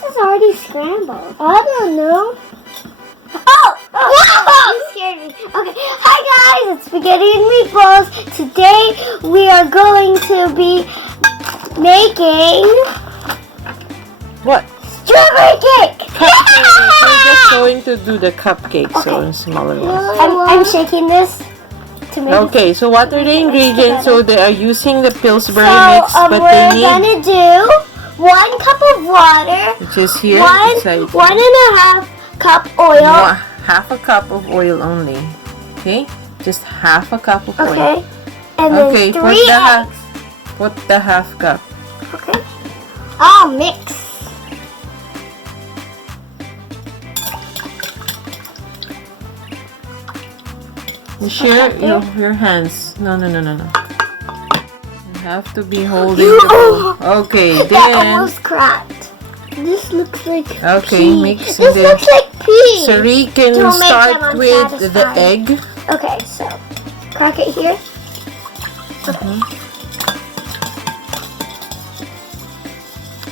this is already scrambled? I don't know. Oh! You scared me. Okay. Hi guys, it's Spaghetti and Meatballs. Today we are going to be making What? strawberry cake. Cupcakes. We're just going to do the cupcakes, so smaller ones. I'm shaking this to make Okay, so what are the ingredients? So they are using the Pillsbury So mix, but they we're need, gonna do 1 cup of water, which is here, inside. 1.5 cup oil. Half a cup of oil only. Okay, just half a cup of oil. Okay, and then 3 eggs. Put the half cup. Okay. I'll mix. You share your hands. No. You have to be holding the bowl. Okay, That then. almost cracked. This looks like Okay, pea. mix This the. looks like pea. Sari can Don't make start them with the unsatisfied. egg. Okay, so crack it here.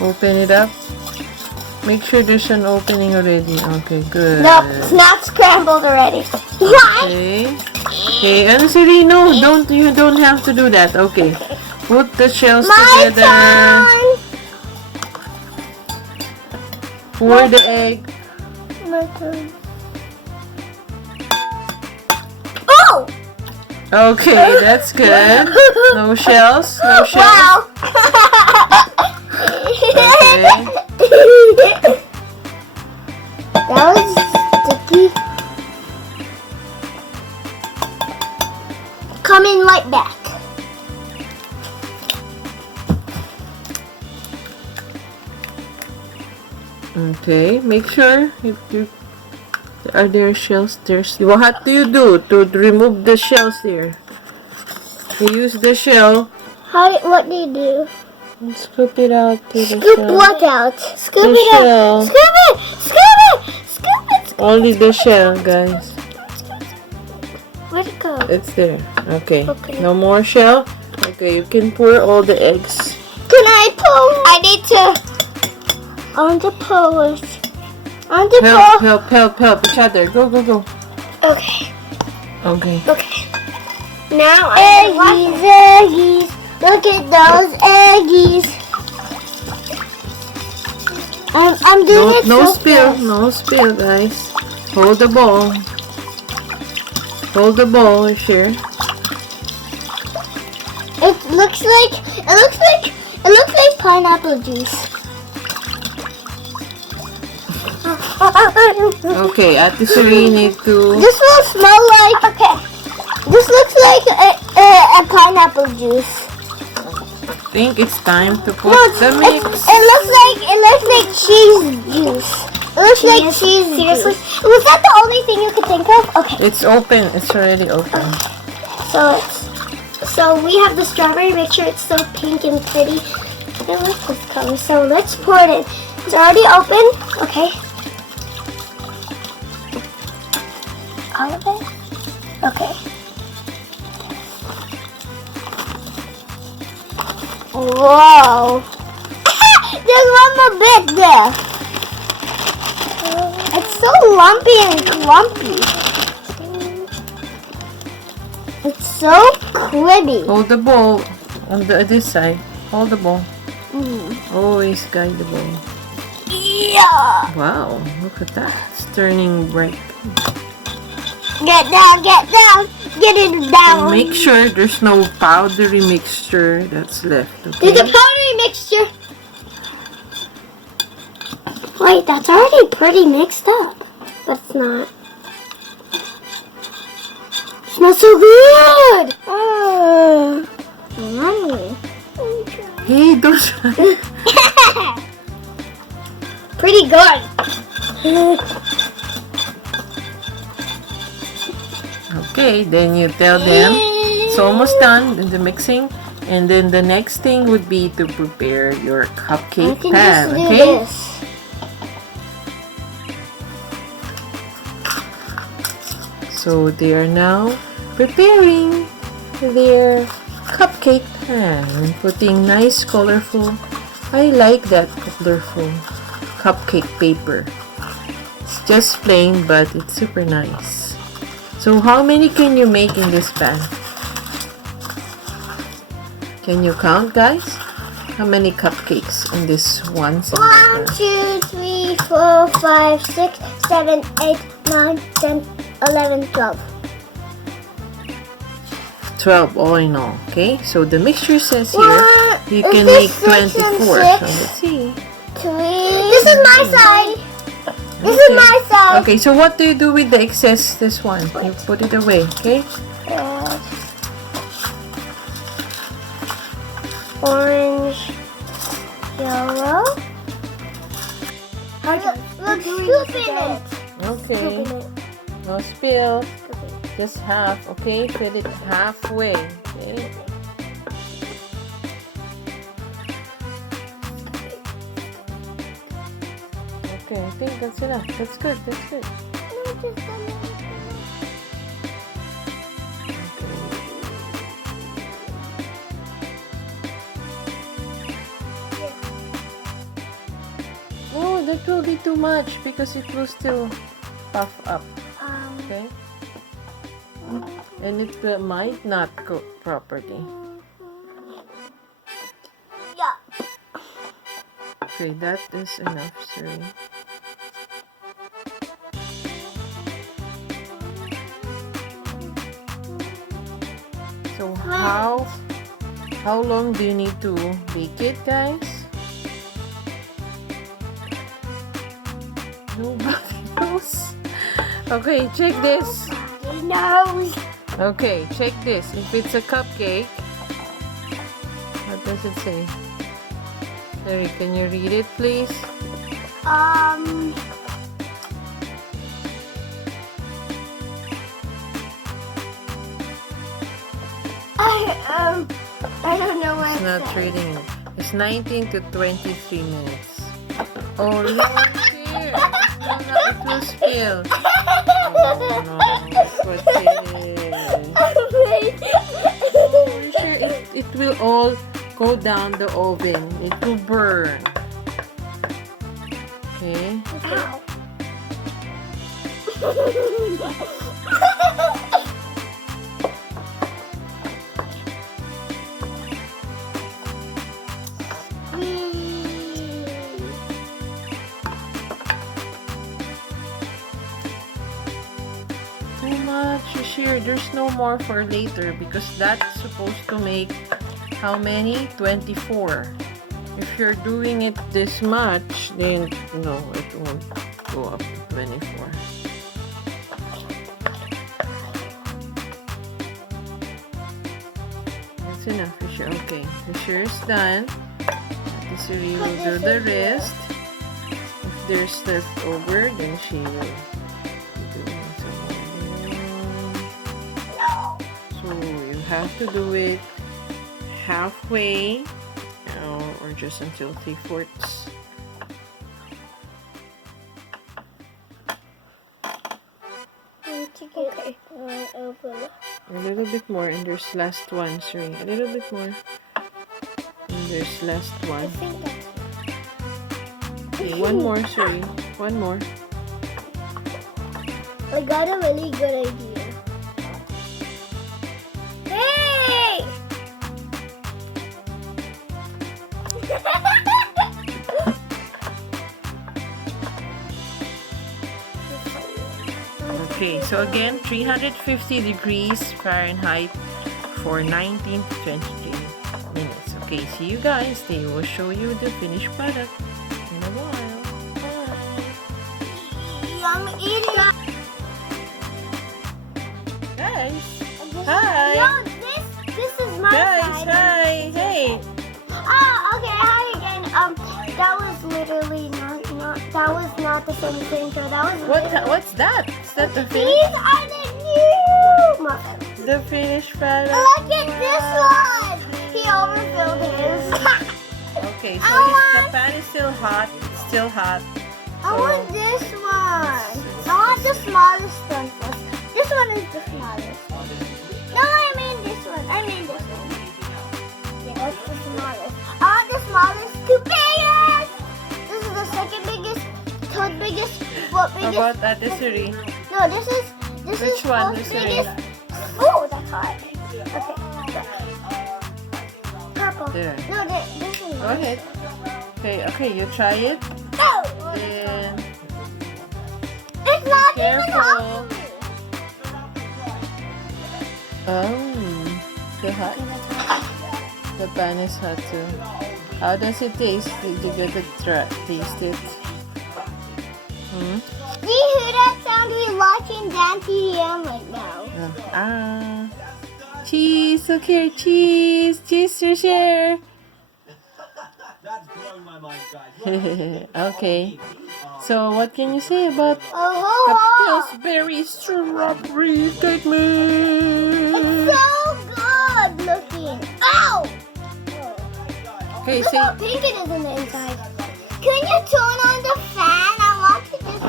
Open it up. Make sure there's an opening already. Okay, good. Nope, it's not scrambled already. Okay. Okay, and Sari, no, you don't have to do that. Okay. Put the shells My together. turn. Pour the egg. My turn. Oh! Okay, that's good. No shells. No shells. Wow. Okay. That was sticky. Coming right back. Okay, make sure are there shells there? What do you do to remove the shells here? You use the shell. What do you do? And scoop it out to the Scoop shell. what out? Scoop The it shell. out. Scoop it. Scoop it. Scoop it. Only the shell, guys. Where'd it go? It's there. Okay. Okay. No more shell. Okay, you can pour all the eggs. Can I pull? I need to. I want to pull it. I want to Help each other. Go. Okay. Okay. Okay. Now eggies. Look at those eggies. I'm doing it No so spill. fast. No spill, guys. Hold the bowl. Hold the bowl here. It looks like pineapple juice. Okay, Ate Sari need to. This will smell like. Okay. This looks like a pineapple juice. I think it's time to put No, the mix. it looks like cheese juice. It looks like cheese. Seriously? Was that the only thing you could think of? Okay. It's open. It's already open. So we have the strawberry. Make sure it's so pink and pretty. I like this color. So let's pour it in. It's already open. Okay. All of it? Okay. Whoa. There's one more bit there. It's so lumpy and clumpy. It's so cribby. Hold the bowl on this side. Hold the bowl. Always guide the bowl. Yeah. Wow, look at that. It's turning bright. Get down, get it down. Make sure there's no powdery mixture that's left. Okay? There's a powdery mixture. Wait, that's already pretty mixed up. But it's not. It smells so good. Yummy. Hey, don't try. Pretty good. Okay, then you tell them it's almost done in the mixing, and then the next thing would be to prepare your cupcake pan. Okay. This. So they are now preparing their cupcake pan and putting nice colorful. I like that colorful cupcake paper. It's just plain, but it's super nice. So how many can you make in this pan? Can you count, guys? How many cupcakes in this one cylinder? 1, 2, 3, 4, 5, 6, 7, 8, 9, 10, 11, 12. 12 all in all. Okay, so the mixture says here What? you Is can this make 6 and 24. 6? So let's see. 3. This is my side. This is my side. Okay, so what do you do with the excess? This one, you put it away. Okay. Orange, yellow. Look, scoop in it. Okay. No spill. Just half. Okay, fill it halfway. Okay. Okay, I think that's enough. That's good. That's good. Oh, that will be too much because it will still puff up. Okay. And it might not cook properly. Yeah. Okay, that is enough, sorry. So how long do you need to bake it, guys? Nobody knows. Okay, check this. He knows. Okay, check this. If it's a cupcake, what does it say? Terry, can you read it, please? I don't know what It's not reading it. It's 19 to 23 minutes. Oh no, dear. No, it will spill. Oh no, what's it? Oh, sure, it will all go down the oven. It will burn. Okay. Too much, sure. There's no more for later because that's supposed to make how many? 24. If you're doing it this much, then no, it won't go up to 24. That's enough, Fisher. Okay, Fisher is done. Desiree will do the rest. If there's left over, then she will do some more. So you have to do it halfway, or just until 3/4. Okay. A little bit more, and there's last one, sorry. A little bit more. And there's last I one. think that's Okay, one more, sorry. One more. I got a really good idea. Hey! Okay, so again, 350 degrees Fahrenheit for 19 to 23 minutes. Okay, see you guys. They will show you the finished product in a while. Bye. I'm eating. Guys, hi. No, this is my Guys, side. hi. Hey. Oh, okay. Hi again. That was literally not that was not the same thing. So that was. What's that? Is that the These are the new muffins. The finished product? Look at this one. He overfilled his. Okay, so the pan is still hot. It's still hot. I want this one. I want the smallest one first. This one is the smallest. No, I mean this one. I mean this one. Yeah, that's the smallest. I want the smallest to pay us. This is the second biggest What How biggest? about Ate Suri? No, this is Which one, most Suri? biggest. Oh, that's hot. Okay. Purple. There. No, this is. Go ahead. Okay, you try it. Oh! Then It's not even careful. hot. Oh, so hot. The pan is hot too. How does it taste? Did you get to taste it? Hmm? Do you hear that sound? We're watching Dan TDM right now. Cheese. Look here, cheese. Cheese to share. That's blowing my mind, guys. Okay. So what can you say about Oh, the Pillsbury strawberry statement? it's so good looking. Ow! Okay, Look say how pink it is on the inside. Can you turn on the fan? I want to just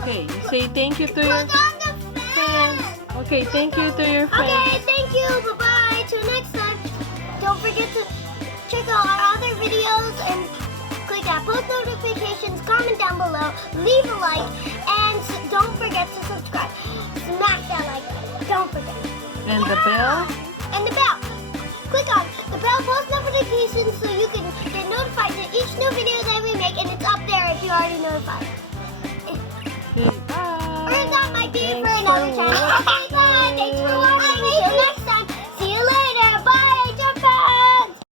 okay. You say thank you to put your on the fan. friends. Okay, thank you to your friends. Okay, thank you. Bye-bye. Till next time. Don't forget to check out our other videos and click that post notifications, comment down below, leave a like, and don't forget to subscribe. Smash that like button. Don't forget. And the bell. And the bell. Click on the bell post notifications so you can get notified of each new video that we make, and it's up there if you